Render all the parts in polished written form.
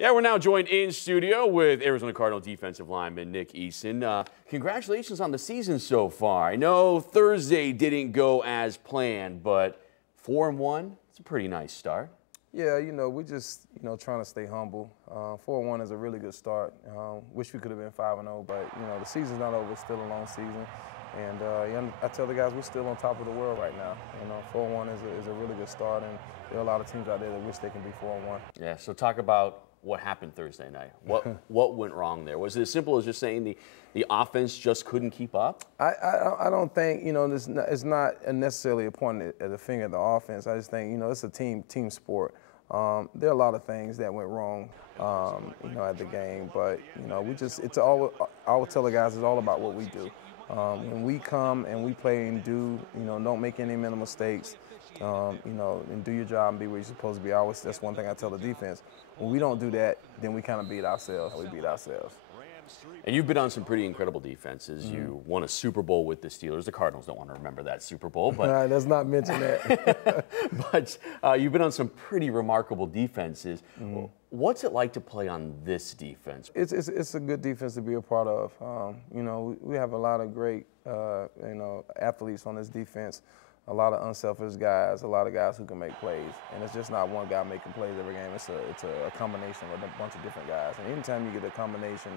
Yeah, we're now joined in studio with Arizona Cardinal defensive lineman Nick Eason. Congratulations on the season so far. I know Thursday didn't go as planned, but 4-1, it's a pretty nice start. Yeah, we just, trying to stay humble. 4-1 is a really good start. Wish we could have been 5-0, but, the season's not over. It's still a long season. And I tell the guys we're still on top of the world right now. 4-1 is a really good start, and there are a lot of teams out there that wish they can be 4-1. Yeah, so talk about what happened Thursday night. What went wrong there? Was it as simple as just saying the offense just couldn't keep up? I don't think, it's not necessarily a point at the finger of the offense. I just think, it's a team sport. There are a lot of things that went wrong, at the game, but, I would tell the guys it's all about what we do. When we come and we play and do, don't make any mental mistakes, and do your job and be where you're supposed to be. That's one thing I tell the defense. When we don't do that, then we kind of beat ourselves. We beat ourselves. And you've been on some pretty incredible defenses. Mm-hmm. You won a Super Bowl with the Steelers. The Cardinals don't want to remember that Super Bowl, but let's not mention that. But you've been on some pretty remarkable defenses. Mm-hmm. What's it like to play on this defense? It's a good defense to be a part of. We have a lot of great athletes on this defense. A lot of unselfish guys, a lot of guys who can make plays, and it's just not one guy making plays every game. It's a combination of a bunch of different guys. And anytime you get a combination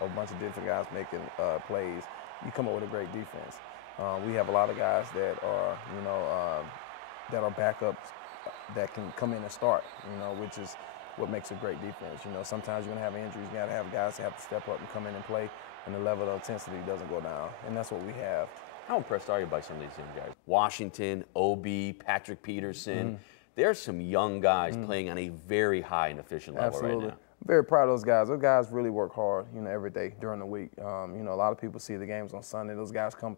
of a bunch of different guys making plays, you come up with a great defense. We have a lot of guys that are backups that can come in and start, which is what makes a great defense. Sometimes you're gonna have injuries. You gotta have guys that have to step up and come in and play, and the level of intensity doesn't go down, and that's what we have. How impressed are you by some of these young guys? Washington, OB, Patrick Peterson. There's some young guys playing on a very high and efficient level right now. I'm very proud of those guys. Those guys really work hard, every day during the week. A lot of people see the games on Sunday. Those guys come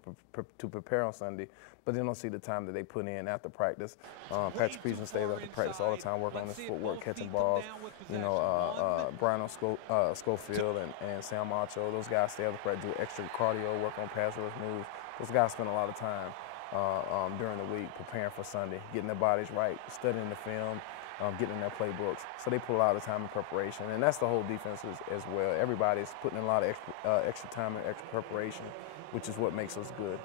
to prepare on Sunday, but they don't see the time that they put in after practice. Patrick Peterson stays after practice all the time, working on his footwork, catching balls. Brian Schofield and Sam Macho, those guys stay after practice, do extra cardio, work on pass rush moves. Those guys spend a lot of time during the week preparing for Sunday, getting their bodies right, studying the film, getting in their playbooks. So they put a lot of time in preparation, and that's the whole defense as well. Everybody's putting in a lot of extra time and extra preparation, which is what makes us good.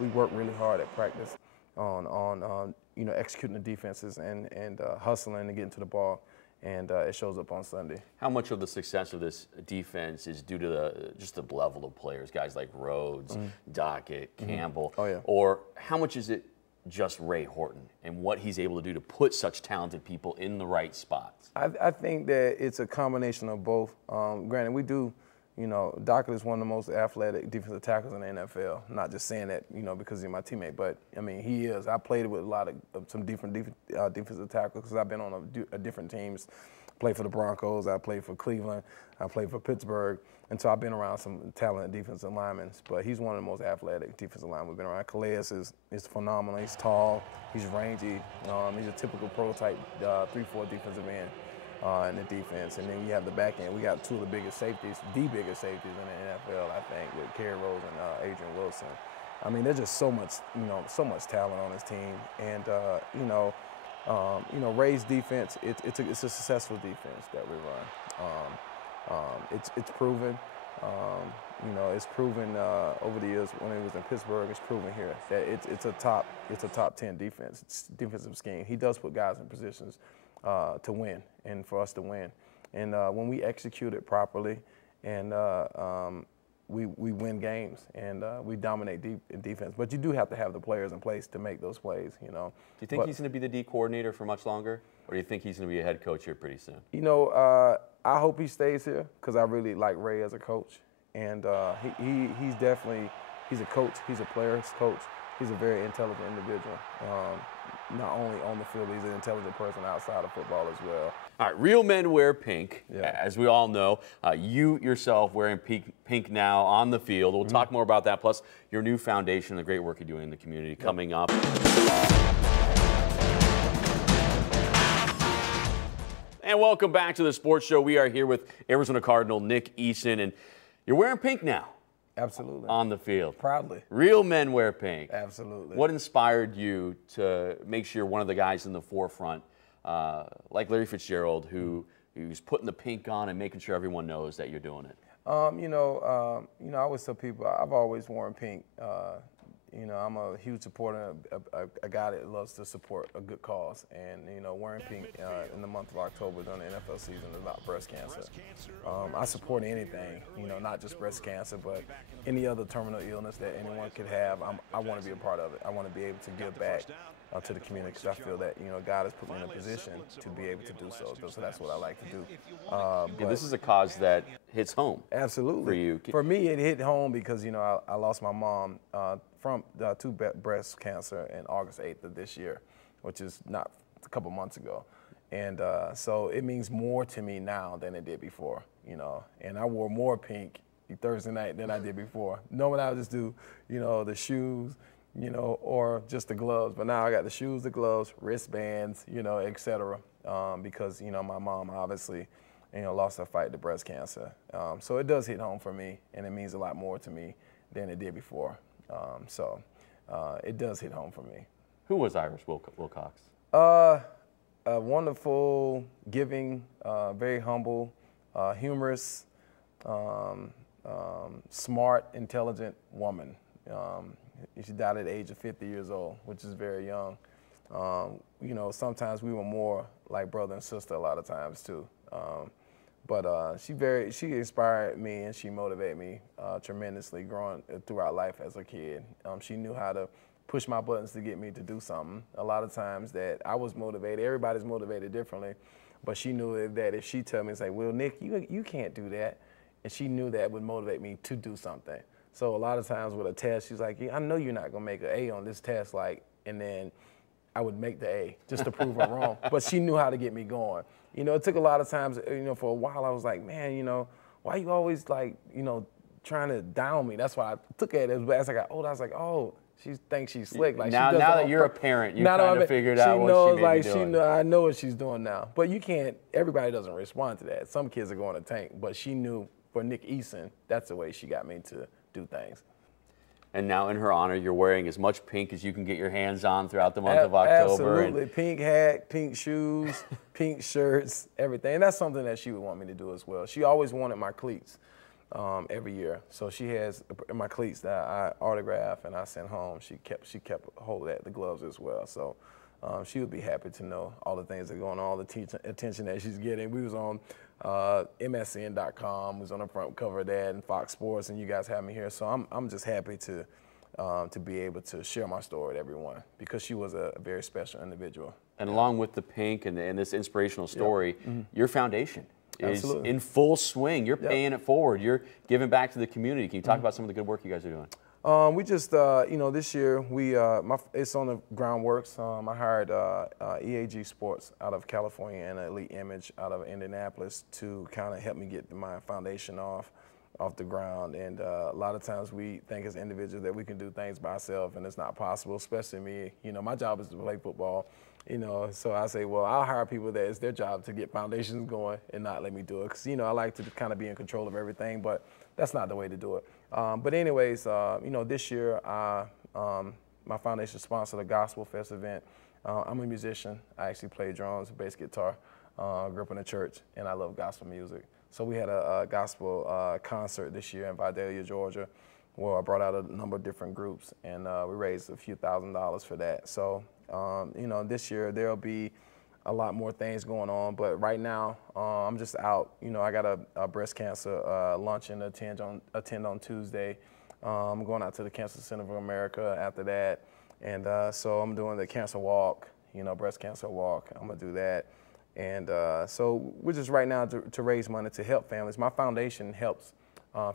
We work really hard at practice on executing the defenses and hustling and getting to the ball. And it shows up on Sunday. How much of the success of this defense is due to just the level of players, guys like Rhodes, Dockett, Campbell? Oh, yeah. Or how much is it just Ray Horton and what he's able to do to put such talented people in the right spots? I think that it's a combination of both. Granted, we do, Dockett is one of the most athletic defensive tackles in the NFL. I'm not just saying that, because he's my teammate, but, he is. I played with a lot of some different defensive tackles because I've been on a different teams. Played for the Broncos, I played for Cleveland, I played for Pittsburgh, and so I've been around some talented defensive linemen, but he's one of the most athletic defensive linemen we've been around. Calais is phenomenal. He's tall, he's rangy, he's a typical prototype 3-4 defensive end. In the defense, and then you have the back end. We got two of the biggest safeties in the NFL, I think, with Kerry Rose and Adrian Wilson. There's just so much talent on this team, and Ray's defense, it's a successful defense that we run. It's proven. It's proven over the years when it was in Pittsburgh. It's proven here that it's a top 10 defense. It's defensive scheme. He does put guys in positions to win and for us to win. And when we execute it properly and we win games and we dominate defense. But you do have to have the players in place to make those plays, Do you think he's going to be the D coordinator for much longer? Or do you think he's going to be a head coach here pretty soon? I hope he stays here because I really like Ray as a coach. And he's a coach, he's a player's coach. He's a very intelligent individual. Not only on the field, he's an intelligent person outside of football as well. All right, real men wear pink, yeah. As we all know. You yourself wearing pink now on the field. We'll talk more about that, plus your new foundation, the great work you're doing in the community coming up. And welcome back to the Sports Show. We are here with Arizona Cardinal Nick Eason, and you're wearing pink now. Absolutely. On the field. Proudly. Real men wear pink. Absolutely. What inspired you to make sure one of the guys in the forefront, like Larry Fitzgerald, who you're just putting the pink on and making sure everyone knows that you're doing it? I always tell people I've always worn pink. I'm a huge supporter, a guy that loves to support a good cause. And, wearing pink in the month of October during the NFL season is about breast cancer. I support anything, not just breast cancer, but any other terminal illness that anyone could have. I want to be a part of it. I want to be able to give back to the community because I feel that, God has put me in a position to be able to do so. So that's what I like to do. But this is a cause that hits home. Absolutely. For you. For me, it hit home because, I lost my mom to breast cancer in August 8th of this year, which is not a couple months ago. And so it means more to me now than it did before, And I wore more pink Thursday night than I did before. Normally I would just do, the shoes, or just the gloves. But now I got the shoes, the gloves, wristbands, et cetera, because, my mom obviously, lost her fight to breast cancer. So it does hit home for me, and it means a lot more to me than it did before. It does hit home for me. Who was Iris Wilcox? A wonderful, giving, very humble, humorous, smart, intelligent woman. She died at the age of 50 years old, which is very young. Sometimes we were more like brother and sister a lot of times too. But she inspired me and she motivated me tremendously growing throughout life as a kid. She knew how to push my buttons to get me to do something. A lot of times that I was motivated, everybody's motivated differently, but she knew that if she told me, say, well, Nick, you can't do that, and she knew that would motivate me to do something. So a lot of times with a test, she's like, yeah, I know you're not gonna make an A on this test, and then I would make the A just to prove her wrong. But she knew how to get me going. It took a lot of times, for a while I was like, man, why you always trying to down me? That's why I took at it. But as I got older, I was like, oh, she thinks she's slick. Like now that you're a parent, you're trying to figure out what she may be doing. I know what she's doing now. But everybody doesn't respond to that. Some kids are going to tank, but she knew for Nick Eason, that's the way she got me to do things. And now in her honor, you're wearing as much pink as you can get your hands on throughout the month of October. Absolutely. Pink hat, pink shoes, pink shirts, everything. And that's something that she would want me to do as well. She always wanted my cleats every year. So she has my cleats that I autograph and I send home. She kept hold of that, the gloves as well. So she would be happy to know all the things that are going on, all the attention that she's getting. We was on MSN.com, was on the front cover of that, and Fox Sports, and you guys have me here. So I'm just happy to be able to share my story with everyone because she was a very special individual. And along with the pink and this inspirational story, your foundation is Absolutely. in full swing. You're paying it forward. You're giving back to the community. Can you talk about some of the good work you guys are doing? We just, this year, it's on the groundworks. I hired EAG Sports out of California and Elite Image out of Indianapolis to kind of help me get my foundation off the ground. And a lot of times we think as individuals that we can do things by ourselves, and it's not possible, especially me. My job is to play football, so I say, well, I'll hire people that it's their job to get foundations going and not let me do it. Because, I like to kind of be in control of everything, but that's not the way to do it. But anyways, this year, my foundation sponsored a Gospel Fest event. I'm a musician. I actually play drums, bass guitar, grew up in the church, and I love gospel music. So we had a gospel concert this year in Vidalia, Georgia, where I brought out a number of different groups, and we raised a few $1,000s for that. So, this year there'll be a lot more things going on, but right now I'm just out. I got a breast cancer luncheon to attend on Tuesday. I'm going out to the Cancer Center of America after that, and so I'm doing the cancer walk, breast cancer walk. I'm gonna do that, and so we're just right now to raise money to help families. My foundation helps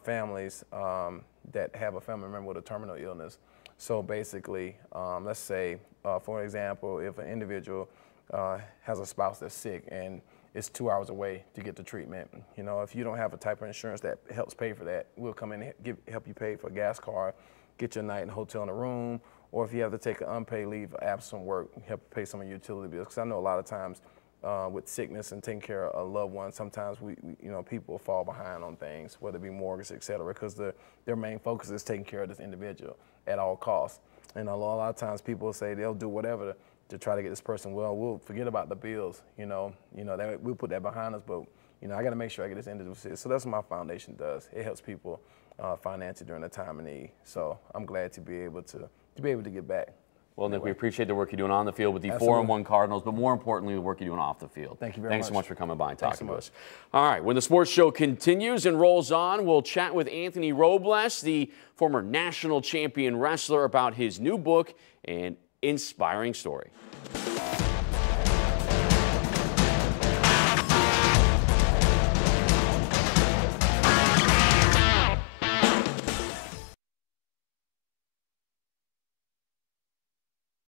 families that have a family member with a terminal illness. So basically, let's say, for example, if an individual has a spouse that's sick and it's 2 hours away to get the treatment. If you don't have a type of insurance that helps pay for that, we'll come in and help you pay for a gas card, get you a night in a hotel in a room, or if you have to take an unpaid leave, absent work, help pay some of your utility bills. Because I know a lot of times with sickness and taking care of a loved one, sometimes we people fall behind on things, whether it be mortgage, et cetera, because their main focus is taking care of this individual at all costs. And a lot of times people say they'll do whatever to try to get this person well. We'll forget about the bills, that we'll put that behind us, but I got to make sure I get this individual. So that's what my foundation does. It helps people financially during the time of need. So I'm glad to be able to give back. Well, Nick, we appreciate the work you're doing on the field with the Absolutely. 4-1 Cardinals, but more importantly, the work you're doing off the field. Thank you very much. Thanks so much for coming by and talking so to us. All right, when the sports show continues and rolls on, we'll chat with Anthony Robles, the former national champion wrestler, about his new book and inspiring story.